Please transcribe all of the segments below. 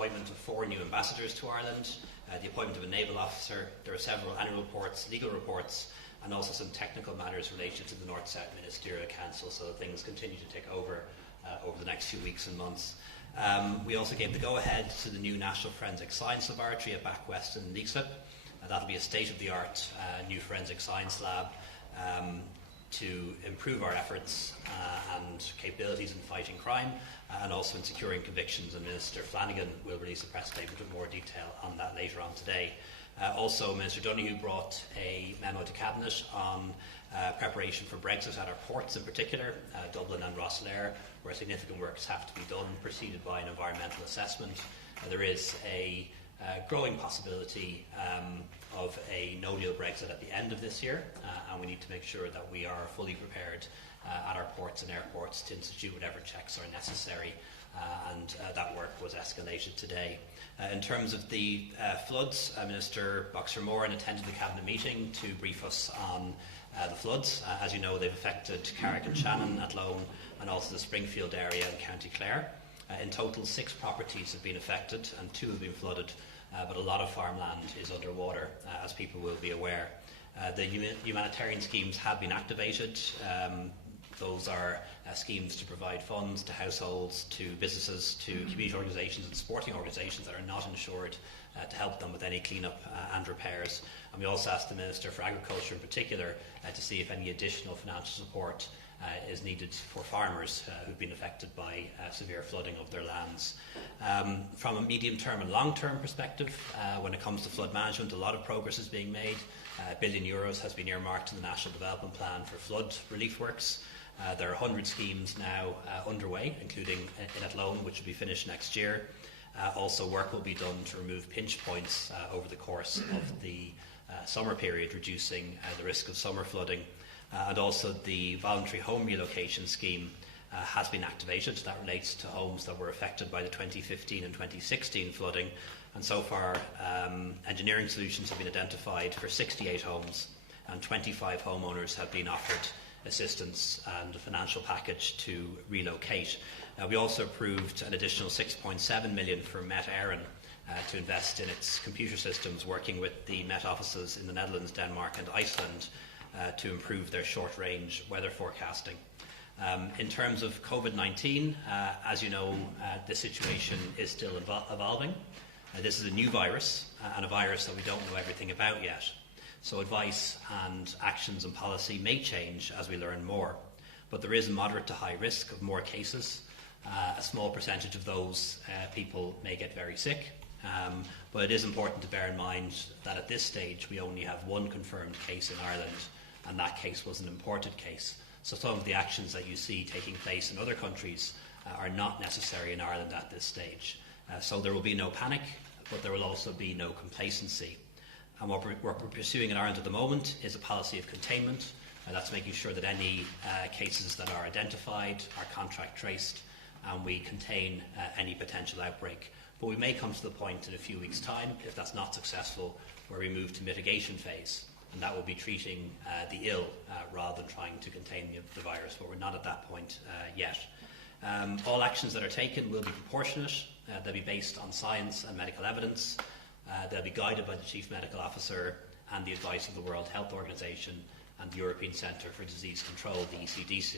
appointment of 4 new ambassadors to Ireland, the appointment of a naval officer. There are several annual reports, legal reports, and also some technical matters related to the North-South Ministerial Council, so things continue to take over over the next few weeks and months. We also gave the go-ahead to the new National Forensic Science Laboratory at Back West in Leixlip. That'll be a state-of-the-art new forensic science lab to improve our efforts and capabilities in fighting crime and also in securing convictions. And Minister Flanagan will release a press statement with more detail on that later on today. Also, Minister Donoghue brought a memo to Cabinet on preparation for Brexit at our ports in particular, Dublin and Rosslare, where significant works have to be done, preceded by an environmental assessment. There is a growing possibility of a no-deal Brexit at the end of this year, and we need to make sure that we are fully prepared at our ports and airports to institute whatever checks are necessary, and that work was escalated today. In terms of the floods, Minister Boxer-Moran attended the Cabinet meeting to brief us on the floods. As you know, they've affected Carrick and Shannon at Lone and also the Springfield area in County Clare. In total, 6 properties have been affected and 2 have been flooded, but a lot of farmland is underwater, as people will be aware. The humanitarian schemes have been activated. Those are schemes to provide funds to households, to businesses, to community organisations and sporting organisations that are not insured to help them with any clean-up and repairs. And we also asked the Minister for Agriculture in particular to see if any additional financial support is needed for farmers who've been affected by severe flooding of their lands. From a medium-term and long-term perspective, when it comes to flood management, a lot of progress is being made. €1 billion has been earmarked in the National Development Plan for flood relief works. There are 100 schemes now underway, including in Athlone, which will be finished next year. Also, work will be done to remove pinch points over the course of the summer period, reducing the risk of summer flooding. And also the voluntary home relocation scheme has been activated. That relates to homes that were affected by the 2015 and 2016 flooding. And so far, engineering solutions have been identified for 68 homes, and 25 homeowners have been offered assistance and a financial package to relocate. We also approved an additional $6.7 million for Met Éireann to invest in its computer systems, working with the Met offices in the Netherlands, Denmark and Iceland to improve their short-range weather forecasting. In terms of COVID-19, as you know, the situation is still evolving. This is a new virus, and a virus that we don't know everything about yet. So advice and actions and policy may change as we learn more. But there is a moderate to high risk of more cases. A small percentage of those people may get very sick. But it is important to bear in mind that at this stage we only have 1 confirmed case in Ireland, and that case was an imported case. So some of the actions that you see taking place in other countries are not necessary in Ireland at this stage. So there will be no panic, but there will also be no complacency. And what we're pursuing in Ireland at the moment is a policy of containment. That's making sure that any cases that are identified are contact traced, and we contain any potential outbreak. But we may come to the point in a few weeks' time, if that's not successful, where we move to mitigation phase. And that will be treating the ill rather than trying to contain the virus, but we're not at that point yet. All actions that are taken will be proportionate. They'll be based on science and medical evidence. They'll be guided by the Chief Medical Officer and the advice of the World Health Organization and the European Centre for Disease Control, the ECDC.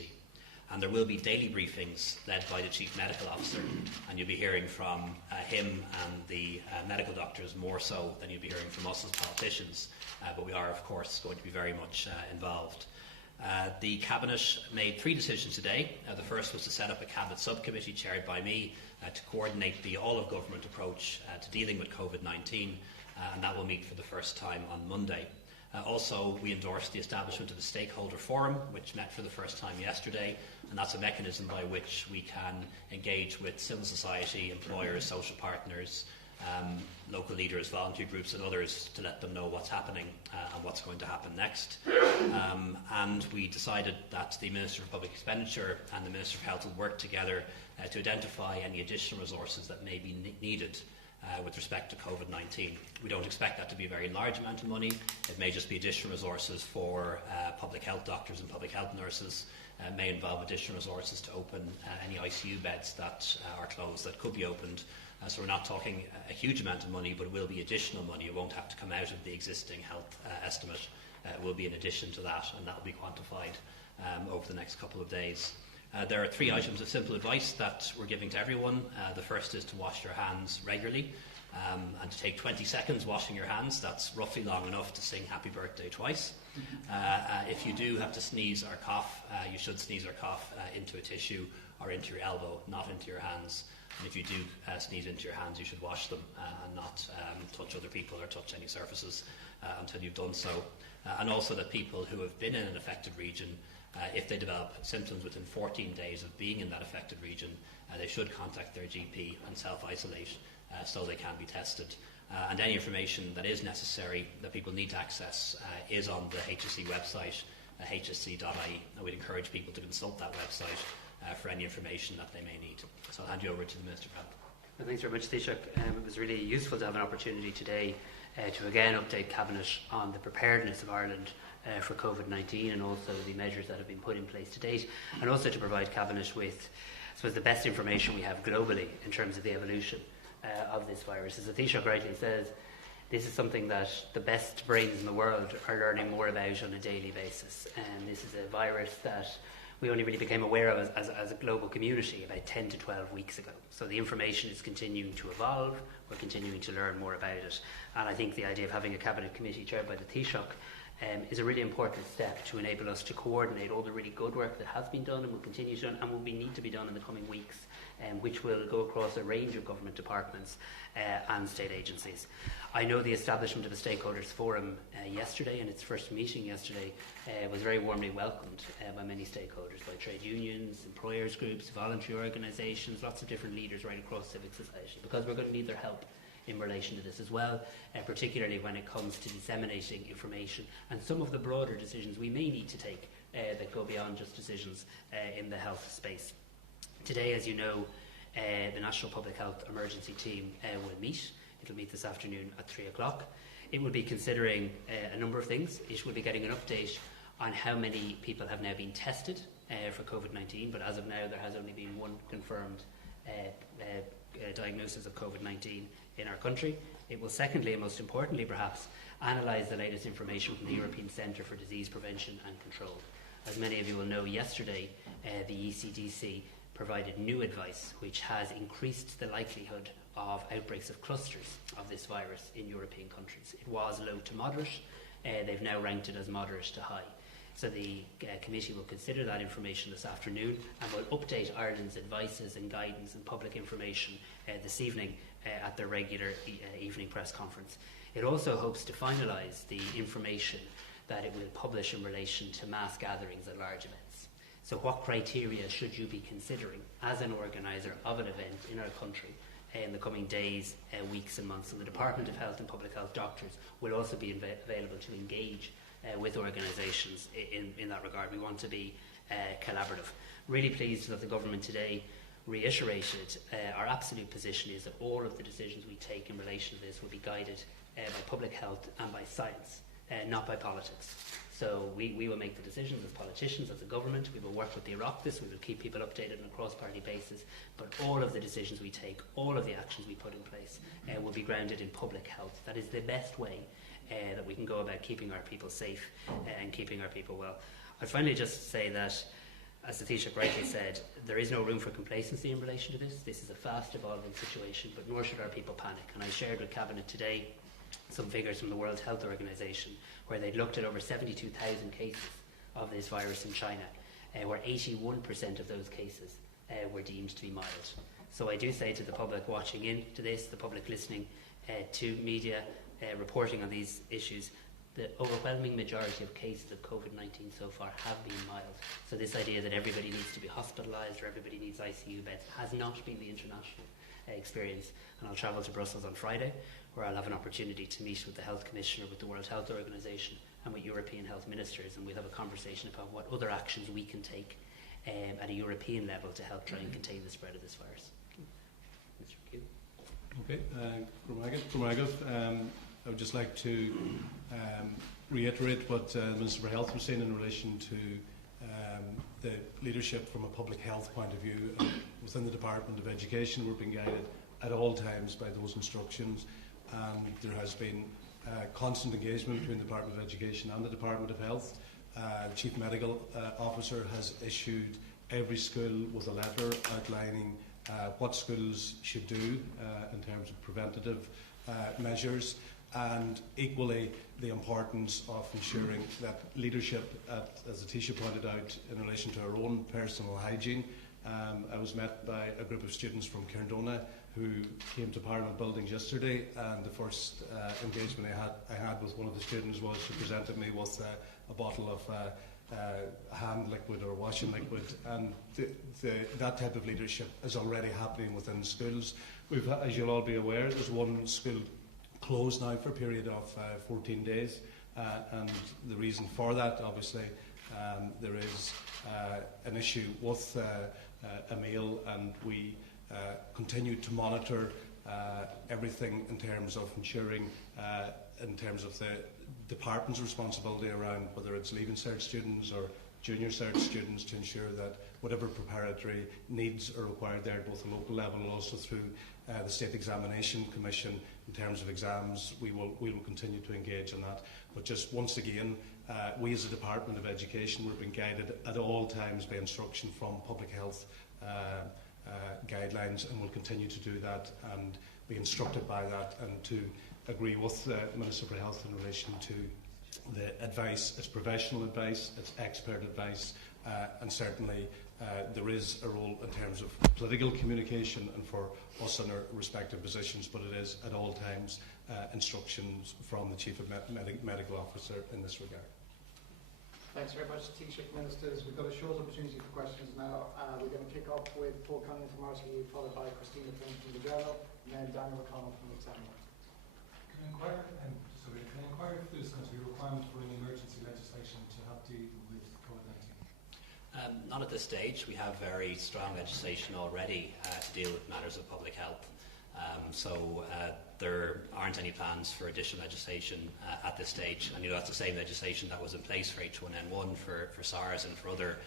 And there will be daily briefings led by the Chief Medical Officer, and you'll be hearing from him and the medical doctors more so than you'll be hearing from us as politicians. But we are, of course, going to be very much involved. The Cabinet made 3 decisions today. The first was to set up a Cabinet subcommittee chaired by me to coordinate the all-of-government approach to dealing with COVID-19, and that will meet for the first time on Monday. Also, we endorsed the establishment of a stakeholder forum, which met for the first time yesterday, and that's a mechanism by which we can engage with civil society, employers, social partners, local leaders, voluntary groups and others to let them know what's happening and what's going to happen next. And we decided that the Minister of Public Expenditure and the Minister of Health will work together to identify any additional resources that may be needed with respect to COVID-19. We don't expect that to be a very large amount of money. It may just be additional resources for public health doctors and public health nurses. It may involve additional resources to open any ICU beds that are closed that could be opened, So we're not talking a huge amount of money, but it will be additional money. It won't have to come out of the existing health estimate. It will be in addition to that, and that will be quantified over the next couple of days. There are 3 items of simple advice that we're giving to everyone. The first is to wash your hands regularly and to take 20 seconds washing your hands. That's roughly long enough to sing happy birthday twice. If you do have to sneeze or cough, you should sneeze or cough into a tissue or into your elbow, not into your hands. And if you do sneeze into your hands, you should wash them and not touch other people or touch any surfaces until you've done so. And also that people who have been in an affected region, if they develop symptoms within 14 days of being in that affected region, they should contact their GP and self-isolate so they can be tested. And any information that is necessary that people need to access is on the HSE website, hsc.ie. And we'd encourage people to consult that website for any information that they may need. So I'll hand you over to the Minister for Health. Well, thanks very much, Taoiseach. It was really useful to have an opportunity today to again update Cabinet on the preparedness of Ireland for COVID-19 and also the measures that have been put in place to date, and also to provide Cabinet with, I suppose, the best information we have globally in terms of the evolution of this virus. As the Taoiseach rightly says, this is something that the best brains in the world are learning more about on a daily basis, and this is a virus that we only really became aware of as a global community about 10 to 12 weeks ago. So the information is continuing to evolve, we're continuing to learn more about it, and I think the idea of having a Cabinet Committee chaired by the Taoiseach is a really important step to enable us to coordinate all the really good work that has been done and will continue to be done and will need to be done in the coming weeks, which will go across a range of government departments and state agencies. I know the establishment of a stakeholders forum yesterday, and its first meeting yesterday was very warmly welcomed by many stakeholders, by trade unions, employers groups, voluntary organisations, lots of different leaders right across civic society, because we're going to need their help in relation to this as well, particularly when it comes to disseminating information and some of the broader decisions we may need to take that go beyond just decisions in the health space. Today, as you know, the National Public Health Emergency Team will meet. It will meet this afternoon at 3 o'clock. It will be considering a number of things. It will be getting an update on how many people have now been tested for COVID-19, but as of now there has only been one confirmed diagnosis of COVID-19 in our country. It will secondly, and most importantly perhaps, analyse the latest information from the European Centre for Disease Prevention and Control. As many of you will know, yesterday the ECDC provided new advice which has increased the likelihood of outbreaks of clusters of this virus in European countries. It was low to moderate, they've now ranked it as moderate to high. So the committee will consider that information this afternoon and will update Ireland's advices and guidance and public information this evening at their regular evening press conference. It also hopes to finalise the information that it will publish in relation to mass gatherings at large events. So what criteria should you be considering as an organiser of an event in our country in the coming days, weeks and months? And the Department of Health and Public Health doctors will also be available to engage with organisations in that regard. We want to be collaborative. Really pleased that the government today reiterated our absolute position is that all of the decisions we take in relation to this will be guided by public health and by science, not by politics. So we will make the decisions as politicians, as a government. We will work with the Oireachtas. We will keep people updated on a cross-party basis. But all of the decisions we take, all of the actions we put in place will be grounded in public health. That is the best way that we can go about keeping our people safe and keeping our people well. I'd finally just say that, as the Taoiseach rightly said, there is no room for complacency in relation to this. This is a fast-evolving situation, but nor should our people panic. And I shared with Cabinet today some figures from the World Health Organization, where they'd looked at over 72,000 cases of this virus in China, where 81% of those cases were deemed to be mild. So I do say to the public watching in to this, the public listening to media reporting on these issues, the overwhelming majority of cases of COVID-19 so far have been mild. So this idea that everybody needs to be hospitalised or everybody needs ICU beds has not been the international experience. And I'll travel to Brussels on Friday, where I'll have an opportunity to meet with the Health Commissioner, with the World Health Organization and with European health ministers, and we'll have a conversation about what other actions we can take at a European level to help try and contain the spread of this virus. Mr. McHugh. Okay, I would just like to reiterate what the Minister for Health was saying in relation to the leadership from a public health point of view. Within the Department of Education, we're being guided at all times by those instructions, and there has been constant engagement between the Department of Education and the Department of Health. The Chief Medical Officer has issued every school with a letter outlining what schools should do in terms of preventative measures, and equally the importance of ensuring that leadership, as Atisha pointed out, in relation to our own personal hygiene. I was met by a group of students from Cairndona who came to Parliament Buildings yesterday, and the first engagement I had with one of the students was she presented me with a bottle of hand liquid or washing liquid, and that type of leadership is already happening within schools. We've, as you'll all be aware, there's one school closed now for a period of 14 days, and the reason for that, obviously, there is an issue with a meal, and we continue to monitor everything in terms of ensuring, in terms of the department's responsibility around whether it's Leaving Cert students or Junior Cert students, to ensure that whatever preparatory needs are required there at both the local level and also through the State Examination Commission in terms of exams, we will continue to engage in that. But just once again, we as a Department of Education, we're being guided at all times by instruction from public health guidelines, and will continue to do that and be instructed by that, and to agree with the Minister for Health in relation to the advice. It's professional advice, it's expert advice, and certainly there is a role in terms of political communication and for us in our respective positions, but it is at all times instructions from the Chief Medical Officer in this regard. Thanks very much, Taoiseach, Ministers. We've got a short opportunity for questions now. We're going to kick off with Paul Cunningham from RTE, followed by Christina Flynn from the Journal, and then Daniel O'Connell from the Examiner. Can I inquire if there's going to be a requirement for any emergency legislation to help deal with COVID-19? Not at this stage. We have very strong legislation already to deal with matters of public health. So there aren't any plans for additional legislation at this stage. And that's the same legislation that was in place for H1N1, for SARS and for other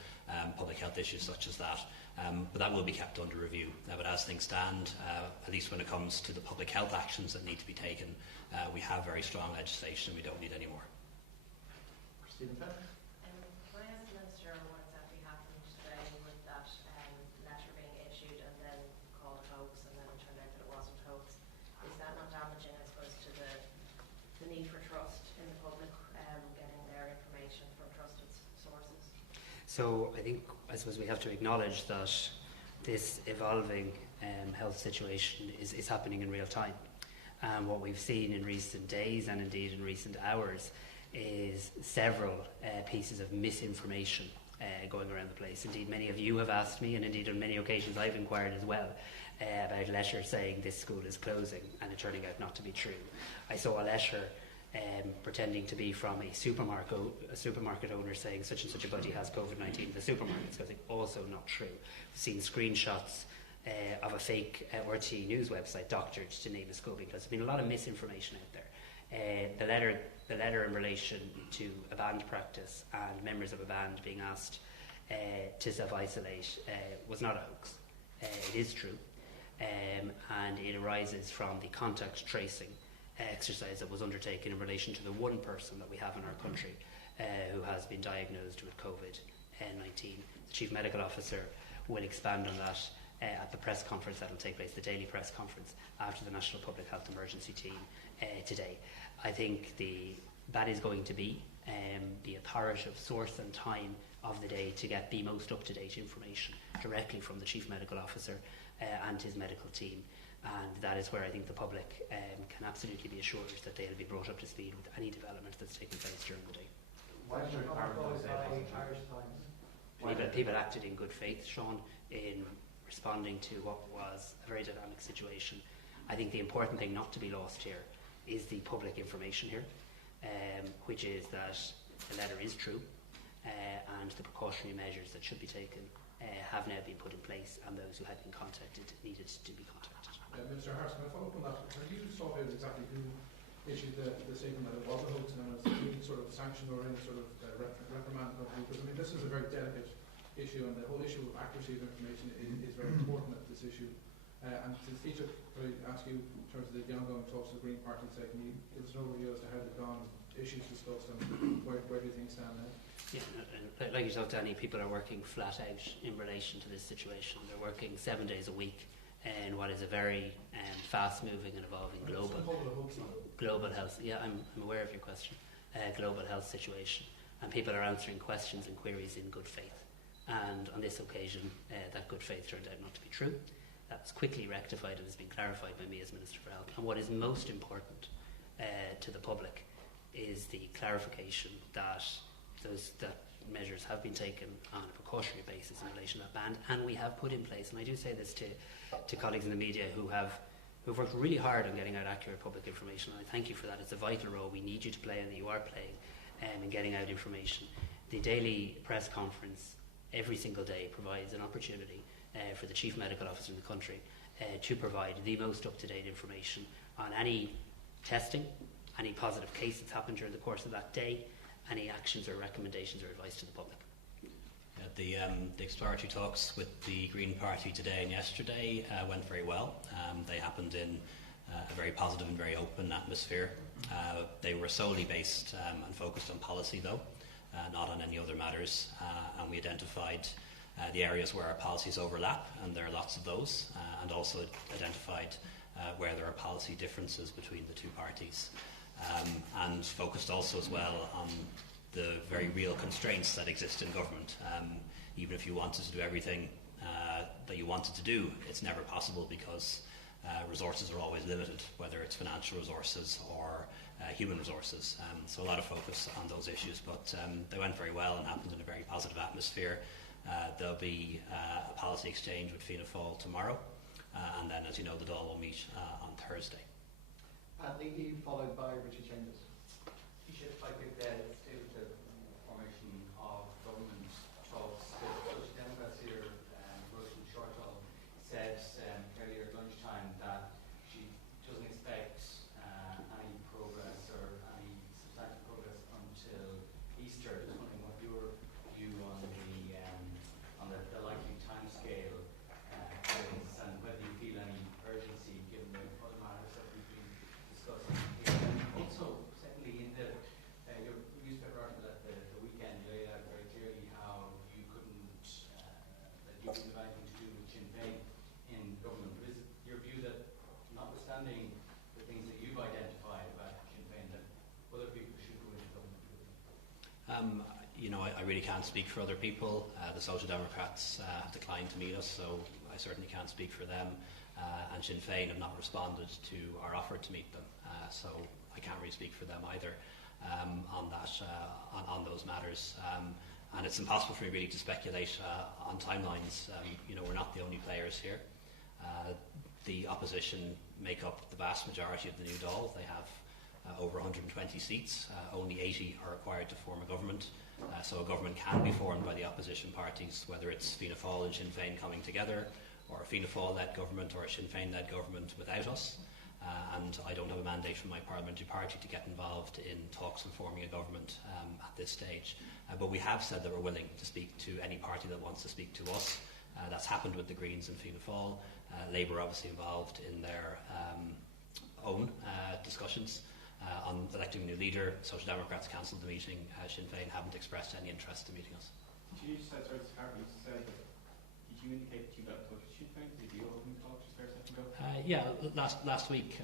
public health issues such as that. But that will be kept under review. But as things stand, at least when it comes to the public health actions that need to be taken, we have very strong legislation. We don't need any more. Christina Flynn. Can I ask the Minister what exactly happened today with that letter being issued and then called hoax, and then it turned out that it wasn't hoax? Is that not damaging, I suppose, to the need for trust in the public, getting their information from trusted sources? So I suppose we have to acknowledge that this evolving health situation is happening in real time. What we've seen in recent days, and indeed in recent hours, is several pieces of misinformation going around the place. Indeed, many of you have asked me, and indeed on many occasions I've inquired as well, about a letter saying this school is closing, and it turning out not to be true. I saw a letter pretending to be from a supermarket owner saying such and such a buddy has COVID-19 in the supermarket. So it's also not true. We've seen screenshots of a fake RT news website doctored to name a school, because there's been a lot of misinformation out there. The letter in relation to a band practice and members of a band being asked to self-isolate was not a hoax. It is true, and it arises from the contact tracing exercise that was undertaken in relation to the one person that we have in our country who has been diagnosed with COVID-19. The Chief Medical Officer will expand on that at the press conference that will take place, the daily press conference, after the National Public Health Emergency Team today. I think that is going to be the authoritative source and time of the day to get the most up-to-date information directly from the Chief Medical Officer and his medical team. And that is where I think the public can absolutely be assured that they'll be brought up to speed with any development that's taking place during the day. Why is there Irish Times? People acted in good faith, Sean, in responding to what was a very dynamic situation. I think the important thing not to be lost here is the public information here, which is that the letter is true, and the precautionary measures that should be taken have now been put in place, and those who had been contacted needed to be contacted. Mr. Harris, can I follow up on that? Can you sort out exactly who issued the statement that it was a hoax, and was there any sort of sanction or any sort of reprimand? Because this is a very delicate issue, and the whole issue of accuracy of information is very important at this issue. And to the Taoiseach, could I ask you, in terms of the ongoing talks of the Green Party, say, can you give us an overview as to how they've gone, issues discussed, and where do you think stand now? Yeah, and like you talked, Danny, people are working flat out in relation to this situation. They're working 7 days a week in what is a very fast-moving and evolving global health. Yeah, I'm aware of your question. Global health situation, and people are answering questions and queries in good faith. And on this occasion, that good faith turned out not to be true. That was quickly rectified and has been clarified by me as Minister for Health. And what is most important to the public is the clarification that that measures have been taken on a precautionary basis in relation to that ban, and we have put in place, and I do say this to colleagues in the media who've worked really hard on getting out accurate public information, and I thank you for that. It's a vital role we need you to play and that you are playing in getting out information. The daily press conference every single day provides an opportunity for the Chief Medical Officer in the country to provide the most up-to-date information on any testing, any positive case that's happened during the course of that day, any actions or recommendations or advice to the public. The exploratory talks with the Green Party today and yesterday went very well. They happened in a very positive and very open atmosphere. They were solely based and focused on policy, though, not on any other matters. And we identified the areas where our policies overlap, and there are lots of those, and also identified where there are policy differences between the two parties. And focused also as well on the very real constraints that exist in government. Even if you wanted to do everything that you wanted to do, it's never possible because resources are always limited, whether it's financial resources or human resources. So a lot of focus on those issues, but they went very well and happened in a very positive atmosphere. There'll be a policy exchange with Fianna Fáil tomorrow, and then, as you know, the Dáil will meet on Thursday. Pat Leahy, followed by Richard Chambers. Taoiseach, if I could stay with the formation of government talks. The Social Democrats here, Roisin Shortall, said earlier at lunchtime that she doesn't expect any progress or any substantial progress until Easter. Just wondering what your view on the likely timescale is, and whether you feel any urgency given the other matters that we've been discussing here. And also, secondly, in your newspaper article at the weekend, you laid out very clearly how you couldn't, that you didn't have anything to do with Sinn Féin in government. But is it your view that, notwithstanding the things that you've identified about Sinn Féin, that other people should go into government? I really can't speak for other people. The Social Democrats have declined to meet us, so I certainly can't speak for them. And Sinn Féin have not responded to our offer to meet them, so I can't really speak for them either on those matters. And it's impossible for me really to speculate on timelines. We're not the only players here. The opposition make up the vast majority of the new Dáil. They have over 120 seats. Only 80 are required to form a government. So a government can be formed by the opposition parties, whether it's Fianna Fáil and Sinn Féin coming together, or a Fianna Fáil-led government or a Sinn Féin-led government without us. And I don't have a mandate from my parliamentary party to get involved in talks on forming a government at this stage. But we have said that we're willing to speak to any party that wants to speak to us. That's happened with the Greens and Fianna Fáil. Labour obviously involved in their own discussions on electing a new leader. Social Democrats cancelled the meeting. Sinn Féin haven't expressed any interest in meeting us. Did you just said did you indicate that you got in touch with Sinn Féin? Did you open talks just there a second ago? Last week,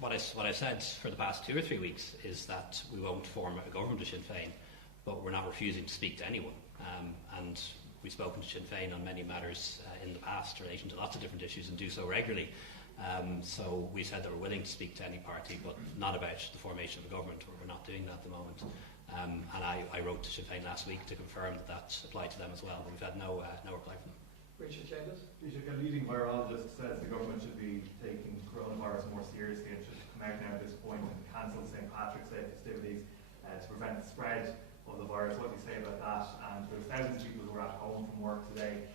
what I said for the past 2 or 3 weeks is that we won't form a government with Sinn Féin, but we're not refusing to speak to anyone. And we've spoken to Sinn Féin on many matters in the past in relation to lots of different issues and do so regularly. So we said that we're willing to speak to any party, but not about the formation of a government. We're not doing that at the moment. And I wrote to Sinn Féin last week to confirm that applied to them as well, but we've had no reply from them. Richard Chambers. A leading virologist says the government should be taking coronavirus more seriously and should come out now at this point and cancel St. Patrick's Day festivities to prevent the spread of the virus. What do you say about that? And there were thousands of people who were at home from work today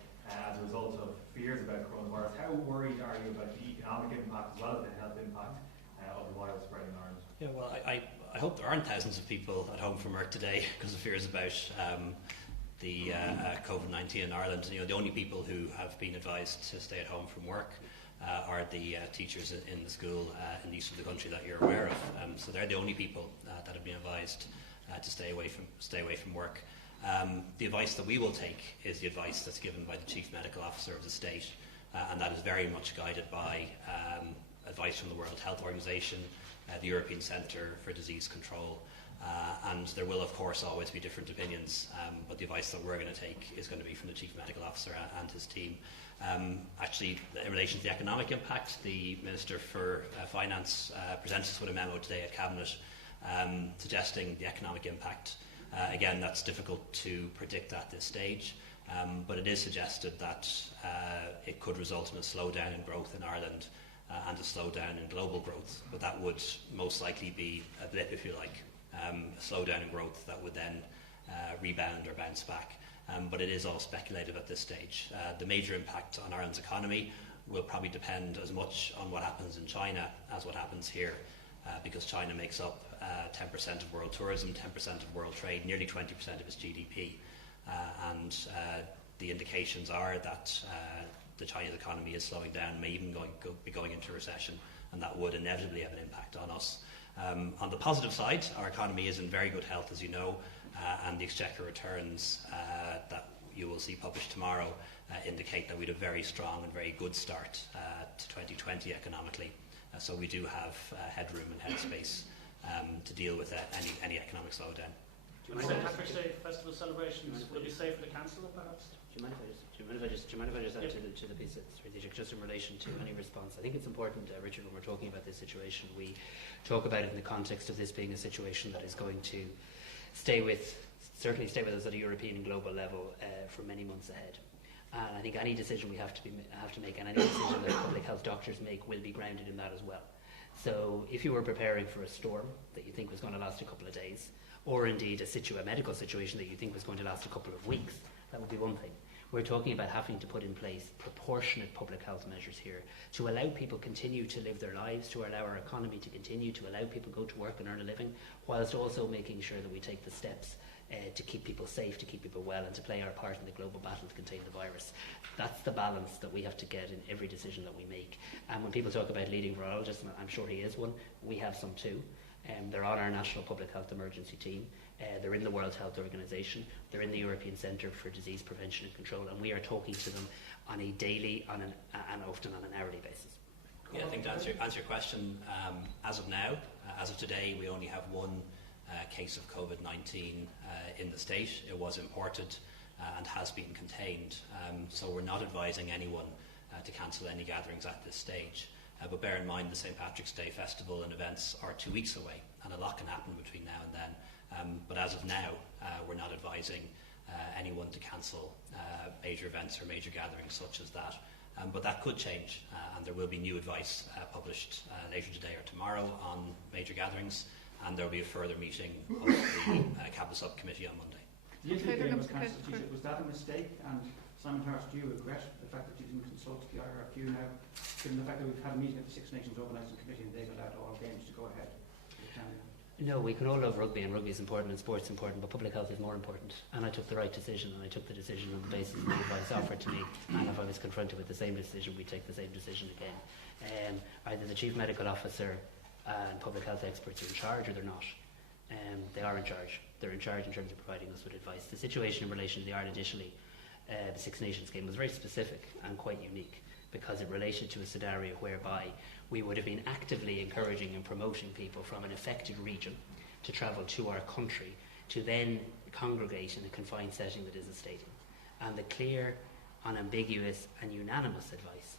as a result of fears about coronavirus. How worried are you about the economic impact as well as the health impact of the virus spreading in Ireland? Yeah, well, I hope there aren't thousands of people at home from work today because of fears about the COVID-19 in Ireland. The only people who have been advised to stay at home from work are the teachers in the school in the east of the country that you're aware of. So they're the only people that have been advised to stay away from work. The advice that we will take is the advice that's given by the Chief Medical Officer of the state, and that is very much guided by advice from the World Health Organization, the European Centre for Disease Control, and there will of course always be different opinions, but the advice that we're going to take is going to be from the Chief Medical Officer and his team. Actually, in relation to the economic impact, the Minister for Finance presented us with a memo today at Cabinet suggesting the economic impact. Again, that's difficult to predict at this stage, but it is suggested that it could result in a slowdown in growth in Ireland and a slowdown in global growth, but that would most likely be a blip, if you like, a slowdown in growth that would then rebound or bounce back. But it is all speculative at this stage. The major impact on Ireland's economy will probably depend as much on what happens in China as what happens here, because China makes up 10% of world tourism, 10% of world trade, nearly 20% of its GDP. And the indications are that the Chinese economy is slowing down, may even be going into recession, and that would inevitably have an impact on us. On the positive side, our economy is in very good health, as you know, and the Exchequer returns that you will see published tomorrow indicate that we had a very strong and very good start to 2020 economically. So we do have headroom and headspace to deal with any economic slowdown. Do you mind if I festival celebrations will be safer to cancel it, perhaps? Do you mind if I just add to the piece, Taoiseach, just in relation to any response? I think it's important, Richard, when we're talking about this situation, we talk about it in the context of this being a situation that is going to certainly stay with us at a European and global level for many months ahead. And I think any decision we have to make, and any decision that public health doctors make, will be grounded in that as well. So if you were preparing for a storm that you think was going to last a couple of days, or indeed a medical situation that you think was going to last a couple of weeks, that would be one thing. We're talking about having to put in place proportionate public health measures here to allow people continue to live their lives, to allow our economy to continue, to allow people to go to work and earn a living, whilst also making sure that we take the steps to keep people safe, to keep people well, and to play our part in the global battle to contain the virus. That's the balance that we have to get in every decision that we make. And when people talk about leading virologists, and I'm sure he is one, we have some too. They're on our National Public Health Emergency Team. They're in the World Health Organization. They're in the European Centre for Disease Prevention and Control, and we are talking to them on a daily and often on an hourly basis. Yeah, I think to answer your question, as of now, as of today, we only have one case of COVID-19 in the state. It was imported and has been contained, so we're not advising anyone to cancel any gatherings at this stage. But bear in mind the St. Patrick's Day festival and events are 2 weeks away, and a lot can happen between now and then. But as of now, we're not advising anyone to cancel major events or major gatherings such as that. But that could change, and there will be new advice published later today or tomorrow on major gatherings, and there will be a further meeting of the Cabinet Subcommittee on Monday. The Italy game was cancelled. Was that a mistake? And Simon Harris, do you regret the fact that you didn't consult the IRFU now, given the fact that we've had a meeting at the Six Nations Organising Committee and they've allowed all games to go ahead? No, we can all love rugby, and rugby is important and sport's important, but public health is more important. And I took the right decision, and I took the decision on the basis of the advice offered to me. And if I was confronted with the same decision, we'd take the same decision again. Either the Chief Medical Officer and public health experts are in charge, or they're not. They are in charge. They're in charge in terms of providing us with advice. The situation in relation to the Ireland-Italy, the Six Nations game, was very specific and quite unique, because it related to a scenario whereby we would have been actively encouraging and promoting people from an affected region to travel to our country to then congregate in a confined setting that is a stadium. And the clear, unambiguous and unanimous advice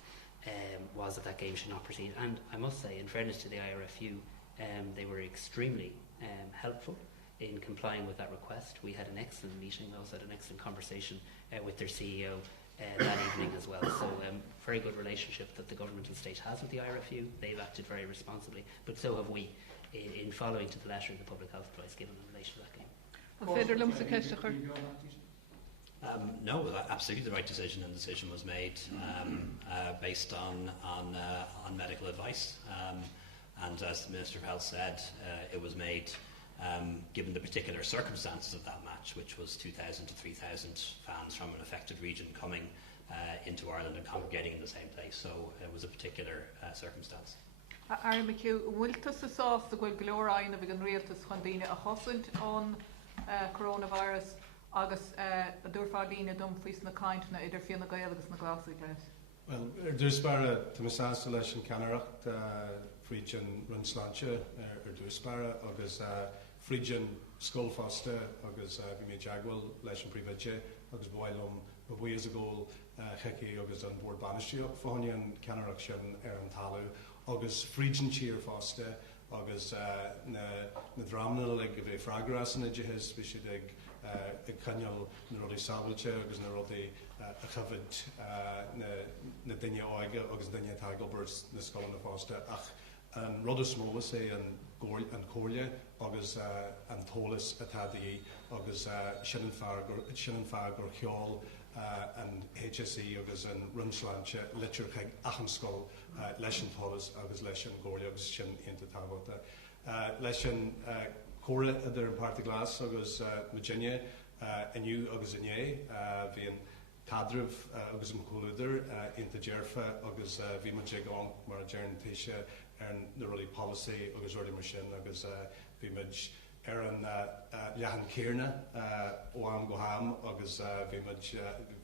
was that game should not proceed. And I must say, in fairness to the IRFU, they were extremely helpful in complying with that request. We had an excellent meeting. We also had an excellent conversation with their CEO that evening as well. So very good relationship that the government and state has with the IRFU. They've acted very responsibly, but so have we in following to the letter of the public health advice given in relation to that game. No, absolutely the right decision, and the decision was made based on medical advice. And as the Minister of Health said, it was made given the particular circumstances of that match, which was 2,000 to 3,000 fans from an affected region coming into Ireland and congregating in the same place. So it was a particular circumstance. Aaron McHugh, wiltas is off the Gwilglora of an realtas Condina a hosint on coronavirus agus a Durfardina Dumfries na Kaintna either Fianna Gaelgus na Glasgow. Well, Dúspara Tomasasta leis an Canaracht Frijan Runslanche Dúspara agus Frijan Skullfosta agus Bimi Jagwell leis an Privache agus Boilum Babuias a goal Heki agus an board Banishio Fonian Canaracht Shin an Talu agus Frijan Cheer Fosta agus na Dramna like a Fragras and a Jihis Bishidig a Kanyal Nerodi Savilche agus Nerodi a Chavid na Dinya Oiga agus Dinya Tagobers na Scolan of Fosta ach and Rodus Molase and Corlia agus and Tolis Atadi agus Shannon Fargur Hjol and HSE agus and Runslanche Litcher Keg Achenskol Leshen Tolis agus Leshen Corlia agus Shin into Tagota Leshen Cora there in Party Glass agus Virginia and you agus Inye Vian Cadrev agus Mkuluder into Jerfa agus Vima Jigong Marajern Tisha and the really policy agus early machine agus Vimage Aaron Jahan Kierna Oam Goham agus Vimage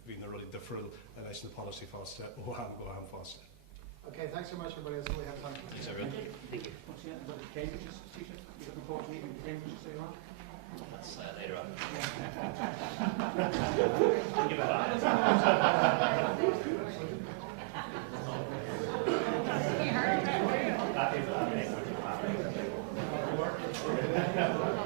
Vina really different election policy foster Oam Goham foster. Okay, thanks so much everybody. That's all we have time for. Thanks everyone. Thank you. What's the end of the Cambridge T-shirt? You're looking forward to meeting the Cambridge later on? That's later on. Give it back. That is